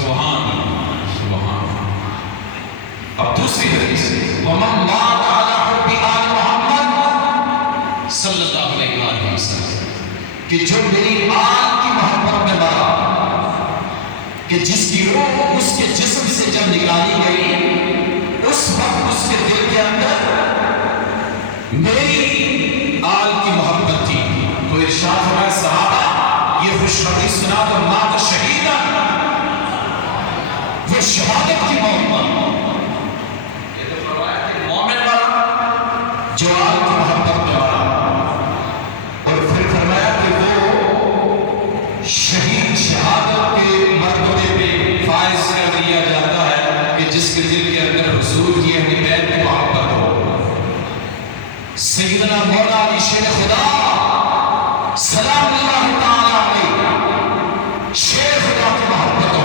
سبحان اللہ سبحان اللہ۔ اب دوسری حدیث وَمَنْ مَاتَ عَلَى حُبِّ آلِ محمد صلی اللہ علیہ وسلم، کہ جو میری آل کی محبت میں مرا، کہ جس کی روح اس کے جسم سے جب نکالی گئی اس وقت اس کے دل کے اندر میری آل کی محبت تھی، تو ارشاد فرمایا صحابہ یہ خوشخبری سنا تو مات شہیدا، وہ شہادت کی موت پر، یہ تو فرمایا کہ مومن مرا جو آل کی محبت میں مرا، اور پھر فرمایا کہ وہ شہید شہادت کے مرتبے پہ فائز کر دیا جاتا ہے کہ جس کے دل کے اندر حضور کی اہل بیت کی محبت ہو۔ سیدنا مولا علی شیر خدا سلام اللہ تعالی علیہ، شیر خدا کی محبت ہو،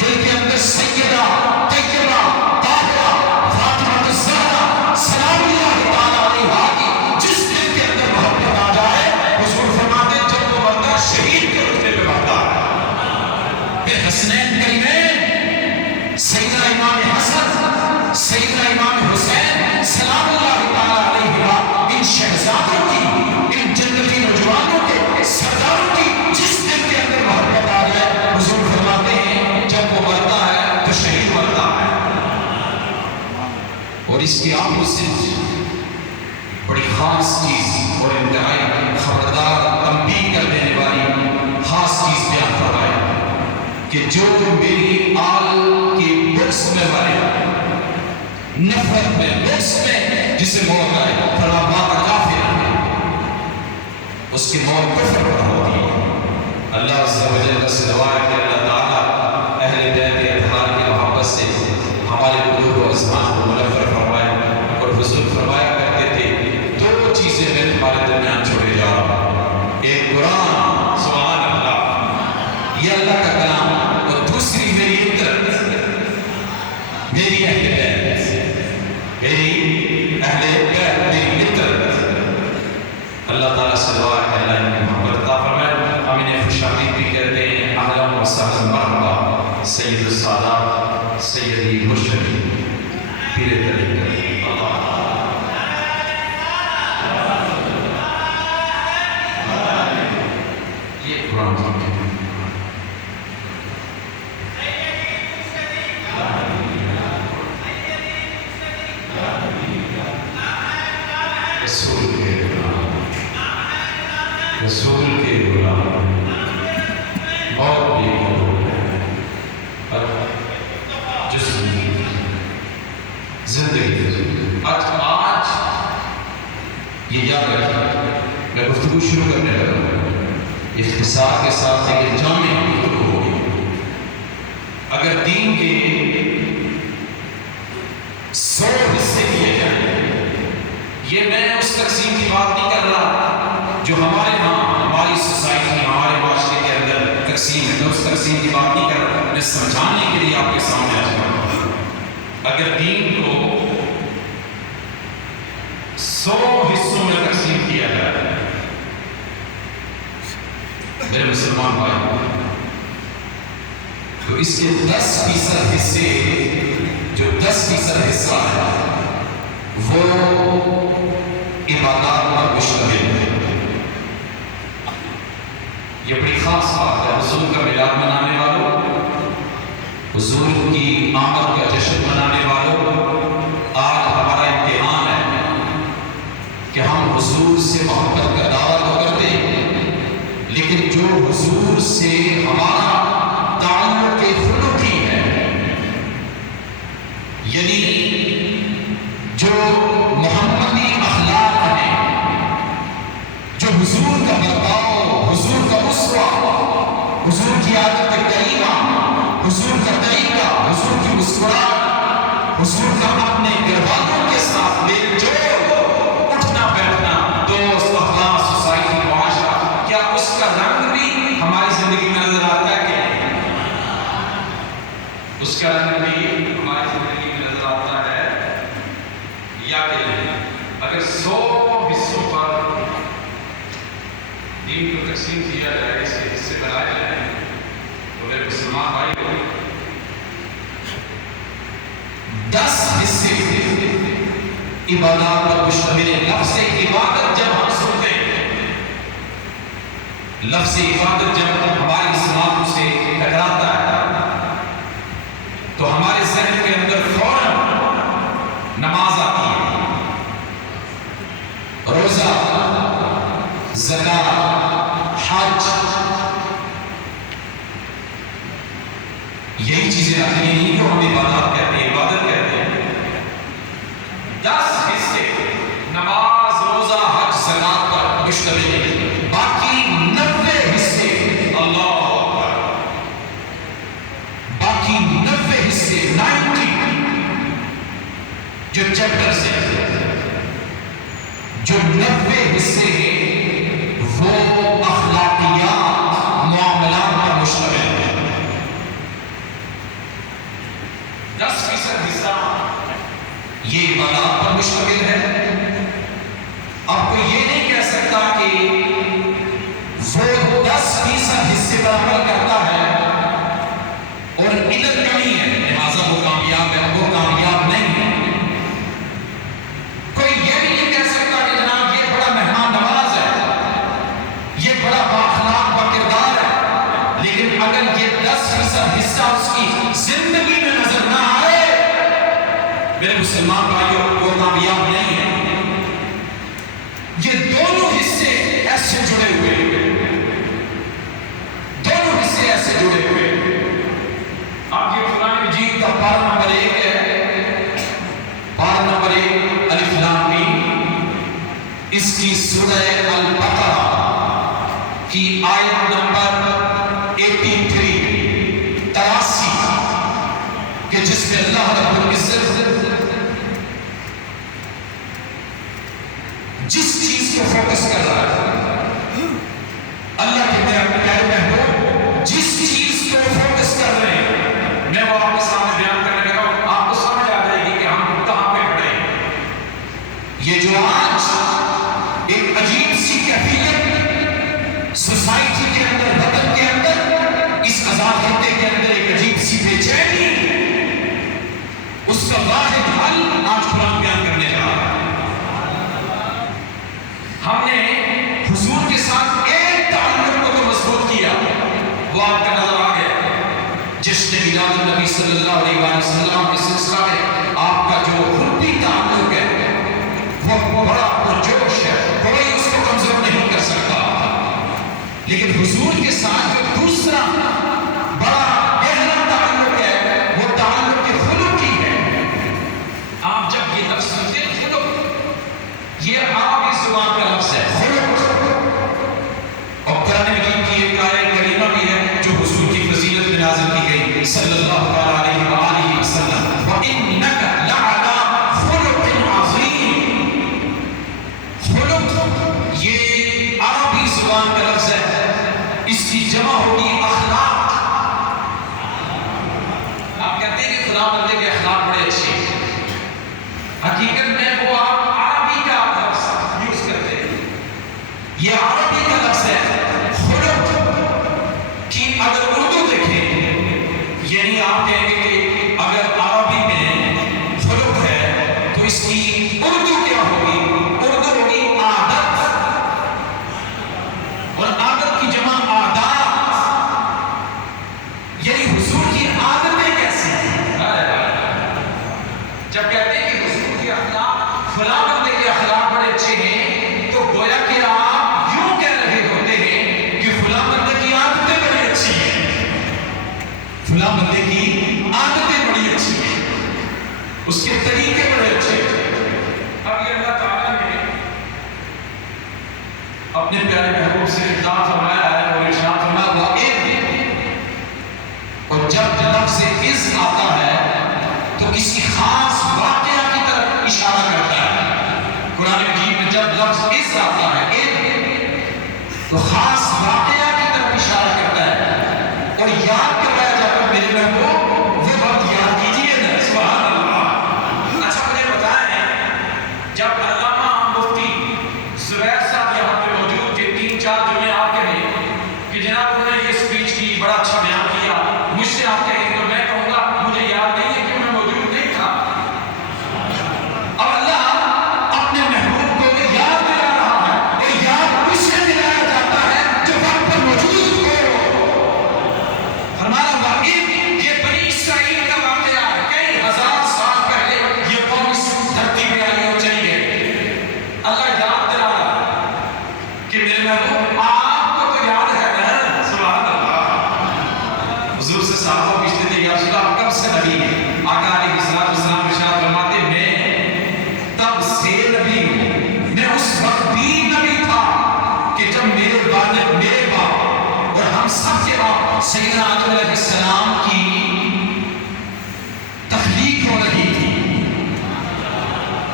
دل کے اندر سیدہ طیبہ طاہرہ فاطمہ الزہرا سلام اللہ تعالی علیہ کی جس دل کے اندر محبت آ جائے، حضور فرماتے جب وہ بندہ شہید کے رتبے پہ بڑھتا ہے۔ پھر حسنین کریمین سیدنا امام حسن سیدنا امام حسین سلام اللہ تعالی علیہ، ان شہزادوں کی، ان جنتی نوجوانوں کے سرداروں کی جس دل کے اندر محبت آ جائے، حضور فرماتے ہیں جب وہ مرتا ہے تو شہید مرتا ہے۔ اور اس کی آنکھوں سے بڑی خاص چیز اور انتہائی خبردار تنبیہ کر دینے والی خاص چیز بیان فرمائی کہ جو میری آل کی بکس میں مرے، نفرت میں بکس میں جسے موت آئے، فرما کافر اس کی موت کفر پر ہوتی ہے۔ اللہ عز و جل سے دعا ہے کہ اللہ تعالیٰ اہل بیت کے اطہار کی محبت سے ہمارے قلوب و اذہان کو منور فرمائے۔ اور حضور فرمایا کرتے تھے دو چیزیں میں تمہارے درمیان چھوڑے جا رہا ہوں، ایک قرآن سبحان اللہ یہ اللہ کا کلام، اور دوسری میری عطرت، میری اہل بیت، میری اہل بیت، میری عطرت۔ اللہ تعالیٰ سے دعا ہے کہ اللہ ان کی محبت عطا فرمائے۔ ہم انہیں خوش آمدید بھی کہتے ہیں، اہلا و سہلا مرحبا سید السادات سیدی مرشدی پیر طریقت یہ قرآن رسول کے غلام اور بھی جسم زندگی۔ آج یہ یاد رکھیں، میں گفتگو شروع کرنے لگا ہوں اختصار کے ساتھ ایک جامع گفتگو ہوگی۔ اگر دین کے 100 حصے کیے جائیں، یہ میں اس تقسیم کی بات نہیں کر رہا جو ہمارے ہاں ہماری سوسائٹی ہمارے معاشرے کے اندر تقسیم ہے، میں اس تقسیم کی بات نہیں کر رہا، میں سمجھانے کے لیے آپ کے سامنے آ جاؤں۔ اگر دین کو 100 حصوں میں تقسیم کیا جائے میرے مسلمان بھائی، تو اس کے 10% حصے، جو 10% حصہ ہے وہ عبادات پر مشتمل ہے۔ یہ بڑی خاص بات ہے۔ حضور کا میلاد منانے والوں، حضور کی آمد کا جشن منانے والوں، آج ہمارا امتحان ہے کہ ہم حضور سے محبت کا دعویٰ تو کرتے ہیں، لیکن جو حضور سے ہمارا تعلق خلقی ہے، یعنی جو محمدی اخلاق ہیں، جو حضور کا برتاؤ، حضور کا اسوہ، حضور کی عادت کریمہ، حضور کا طریقہ، حضور کی مسکراہٹ، حضور کا اپنے گھر والوں کے ساتھ میل جول، اٹھنا بیٹھنا، دوست اخلاق، سوسائٹی، معاشرہ، کیا اس کا رنگ بھی ہماری زندگی میں نظر آتا ہے کہ نہیں؟ اس کا رنگ بھی ہماری زندگی میں نظر آتا ہے یا کہ نہیں؟ اگر 100 حصوں پر دین کو تقسیم کیا جائے، اس کے حصے بنائے جائیں، تو میرے مسلمان بھائی 10 حصے عبادات پر مشتمل ہے. لفظ عبادت جب ہم سنتے ہیں، لفظ عبادت جب ہماری سماعتوں سے ٹکراتا ہے تو ہمارے ذہن کے اندر فوراً نماز آتی ہے، روزہ، زکات، حج، یہی چیزیں آتی ہیں جو ہم عبادات کہتے ہیں، عبادت کہتے ہیں. 10 حصے نماز، روزہ، حج، زکات پر مشتمل ہے. باقی 90 حصے اللہ اکبر، باقی 90 حصے 90 جو چیپٹر سے جو 90 حصے ہیں وہ اخلاقیات، معاملات پر مشتمل ہے. 10% حصہ یہ عبادات پر مشتمل ہے. اب کوئی یہ نہیں کہہ سکتا کہ وہ 10% حصے پر عمل کرتا ہے اور ادھر کمی ہے لہٰذا وہ کامیاب ہے، وہ کامیاب نہیں ہے. کوئی یہ بھی نہیں کہہ سکتا کہ جناب یہ بڑا مہمان نواز ہے، یہ بڑا بااخلاق باکردار ہے، لیکن اگر یہ 10% حصہ اس کی زندگی میں نظر نہ آئے میرے مسلمان بھائیوں وہ کامیاب نہیں ہے. یہ دونوں حصے ایسے جڑے ہوئے، دونوں حصے ایسے جڑے ہوئے. آپ یہ قرآن مجید کا پارہ نمبر 1 ہے، پارہ نمبر 1 الف لام میم، اس کی سورہ البقرہ کی آیت نمبر 83 کہ جس میں اللہ رب العزت جس چیز کو فوکس کر رہا ہے، اللہ کے پیارے محبوب جس چیز کو فوکس کر رہے ہیں، میں وہ آپ کے سامنے بیان کرنے لگا ہوں، آپ کو سمجھ آ جائے گی کہ ہم کہاں پہ کھڑے ہیں. یہ جو آج ایک عجیب سی کیفیت سوسائٹی کے اندر، وطن کے اندر، اس آزاد خطے کے اندر ایک عجیب سی بے چینی، اس کا واحد حل آج قرآن بیان کرنے جا رہا ہے. ہم نے حضور کے ساتھ ایک تعلق کو تو مضبوط کیا، وہ آپ کا نظر آ گیا، جشن میلاد النبی صلی اللہ علیہ وسلم کے سلسلہ میں آپ کا جو حبی تعلق ہے وہ بڑا پرجوش ہے، کوئی اس کو کمزور نہیں کر سکتا. لیکن حضور کے ساتھ جو دوسرا بڑا گہرا تعلق ہے وہ تعلق خلقی ہے. آپ جب یہ لفظ سنتے ہیں خلق، یہ عربی زبان کا لفظ ہے خلق، اور قرآن مجید کی ایک آیت کریمہ بھی ہے جو حضور کی فضیلت میں نازل کی گئی صلی اللہ علیہ وآلہ وسلم، وَإِنَّكَ لَعَلَىٰ خُلُقٍ عَظِيمٍ. خلق یہ عربی زبان کا لفظ ہے، اس کی جمع ہوگی اخلاق. آپ کہتے ہیں کہ فلاں بندے کے اخلاق بڑے اچھے ہیں، حقیقت میں وہ آپ عربی کا لفظ یوز کرتے ہیں، یہ عربی کا لفظ ہے. خلق کی اگر اردو دیکھیں، یعنی آپ کہیں گے کہ اگر عربی میں خلق ہے تو اس کی اردو کیا ہوگی؟ اردو ہوگی عادت، اور عادت کی جمع عادات، یعنی حضور کی عادتیں کیسی ہیں. جب کہتے ہیں کہ حضور کے اخلاق، فلاں بندے کے اخلاق بڑے اچھے ہیں، تو گویا کہ آپ یوں کہہ رہے ہوتے ہیں کہ فلاں بندے کی عادتیں بڑی اچھی ہیں، فلاں بندے کی عادتیں بڑی اچھی ہیں، اس کے طریقے بڑے اچھے ہیں. اب یہ اللہ تعالیٰ نے اپنے پیارے محبوب سے خطاب فرمایا ہے اور ارشاد فرمایا وَإِذْ، اور جب لفظ اذ آتا ہے تو کسی خاص واقعہ کی طرف اشارہ کرتا ہے. قرآن مجید میں جب لفظ اذ آتا ہے تو خاص واقعہ کی طرف اشارہ کرتا ہے اور یاد کروایا جاتا ہے میرے محبوب وہ وقت یاد کیجیے نا. سبحان اللہ. اچھا مجھے بتائیں، جب علامہ مفتی زبیر صاحب یہاں پہ موجود تھے، 3-4 جمعے آپ کہیں کہ جناب انہوں نے یہ اسپیچ کی، بڑا اچھا بیان کیا، سب کے بعد سیدنا آدم علیہ السلام کی تخلیق ہو رہی تھی،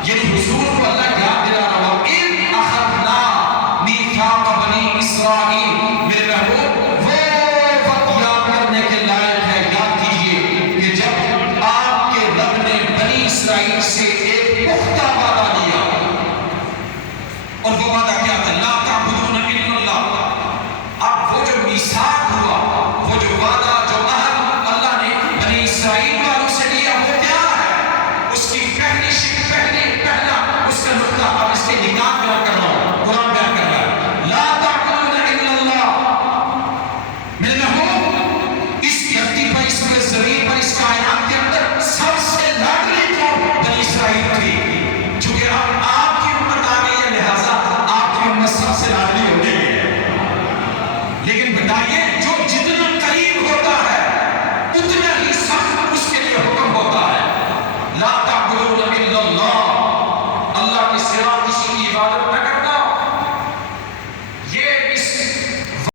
یعنی حضور کو اللہ یاد دلا رہا ہو، اِذْ أَخَذْنَا مِيثَاقَ بَنِي إِسْرَائِیل، میرے محبوب وہ وقت یاد کرنے کے لائق ہے، یاد کیجئے کہ جب آپ کے رب نے بنی اسرائیل سے ایک پختہ وعدہ لیا، اور وہ وعدہ کیا تھا؟ لا تعبدون الا اللہ۔ اب وہ جو میثاق ہوا، وہ جو وعدہ، جو عہد اللہ نے بنی اسرائیل والوں سے لیا، وہ کیا ہے؟ اس کی پہلی شکل، پہلا اس کا نقطہ اب اس کے نکات بیان کر رہا ہوں، قرآن بیان کر رہا ہے، لا تعبدون الا اللہ۔ میرے محبوب، اس دھرتی پر، اس پورے زمین پر، اس کائنات کے اندر سب سے لاڈلی قوم بنی اسرائیل تھی، چونکہ اب آپ کی امت آ گئی ہے، لہٰذا آپ کی امت سب سے لاڈلی ہو گئی ہے۔ لیکن بتائیے، جو جتنا